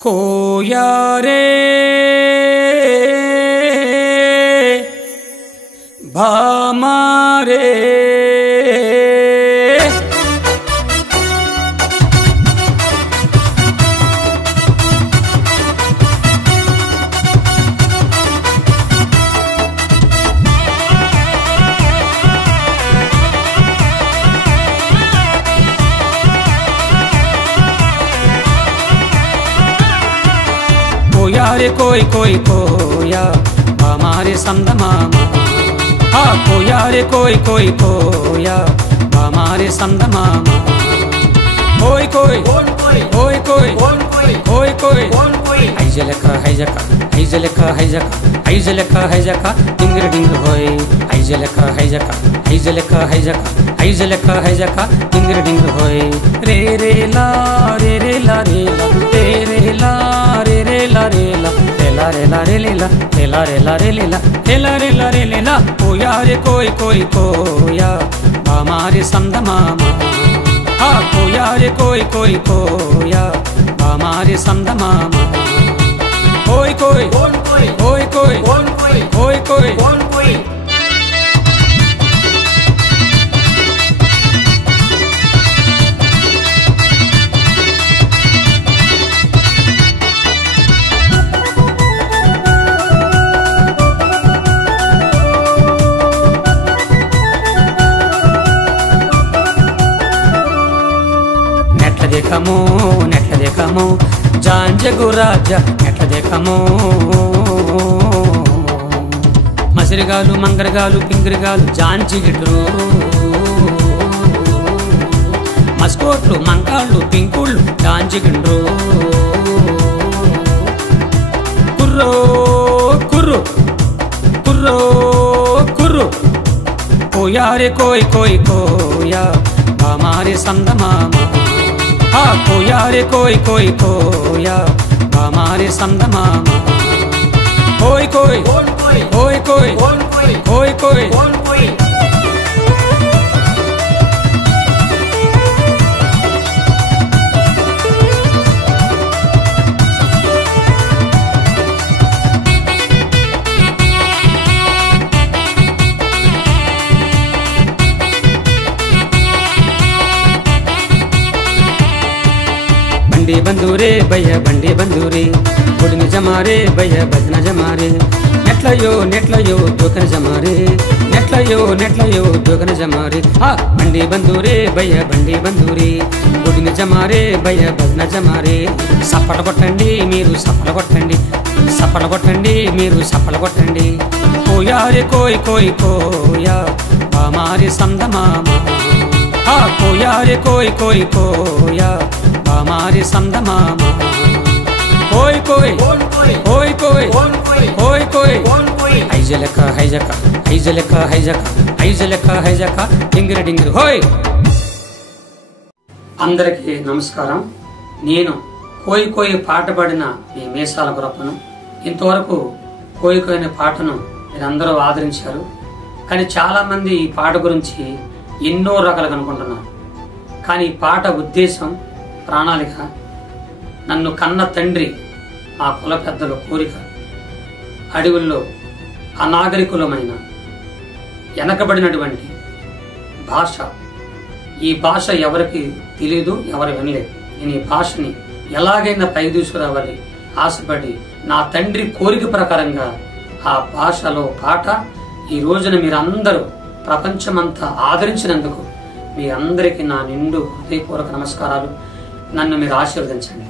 खोया रे भामा रे कोया रे कोई कोई कोया हमारे समद मामा। हाँ कोया रे कोई कोई कोया हमारे समद मामा। कोई कोई कोई कोई कोई कोई ऐजलका हैजका ऐजलका हैजका ऐजलका हैजका डिंगर डिंग होय ऐजलका हैजका ऐजलका हैजका ऐजलका हैजका डिंगर डिंग होय रे रे ला रे रे ला रे ला रे रे ला रे रे ला रे ला रे ला रे ला रे ला रे ला रे ला रे ला रे ला रे ला कोया रे कोई कोई कोया हमारे समद मामा। हाँ कोया रे कोई कोई कोया हमारे समद मामा। कोई कोई कोई कोई कोई कोई నెట్ల దేఖమో జాంజగు రాజా నెట్ల దేఖమో మసిరిగాలు మంగరగాలు పింగిరిగాలు జాంజిగిడ్రు మస్కోట్లు మంకాళ్ళు పింకుళ్ళు జాంజిగిండ్రు కుర్రో కుర్రు కుర్రో కుర్రు కోయా రే కోయి కోయి కోయా हमारे समद मामा। हाँ कोया रे कोई कोई कोया हमारे समद मामा। कोई कोई कोई कोई कोई कोई बंडी बंदूरे भैया बंडी बंदूरे गुड़न जमारे भैया भजन जमारे नेट्लयो दोकन जमारे नेट्लयो दोकन जमारे। हाँ बंडी बंदूरे भैया बंडी बंदूरे गुड़न जमारे भैया भजन जमारे। सपल కొట్టండి మీరు సపల కొట్టండి సపల కొట్టండి మీరు సపల కొట్టండి కోయా రే కోయి కోయి కోయా हमारे समद मामा। हाँ कोया रे कोई कोई कोया हमारे समद मामा। कोई कोई कोई कोई कोई ऐजलका हैजका ऐजलका हैजका ऐजलका हैजका डिंगर डिंगर होय। అందరికీ నమస్కారం। నేను కోయి కోయి పాట పాడిన మీ మేసాల గురప్పను। ఇంతవరకు కోయి కోయి అనే పాటను మీరందరూ ఆదరించారు, కానీ చాలా మంది ఈ పాట గురించి ఎన్నో రకాలుగా అనుకుంటున్నారు। కానీ ఈ పాట ఉద్దేశం ప్రణాళిక నన్ను కన్న తండ్రి మా కుల పెద్దల కోరిక అడవుల్లో అనాగరికులమైన వెనకబడినటువంటి భాష, ఈ భాష ఎవరికి తెలియదు, ఎవరు వినలేదు। నేను ఈ భాషని ఎలాగైనా పైకి తీసుకురావాలి ఆశపడి నా తండ్రి కోరిక ప్రకారంగా ఆ భాషలో పాట ఈ రోజున మీరందరూ ప్రపంచమంతా ఆదరించినందుకు మీ అందరికీ నా నిండు హృదయపూర్వక నమస్కారాలు। నన్ను మీరు ఆశీర్వదించండి।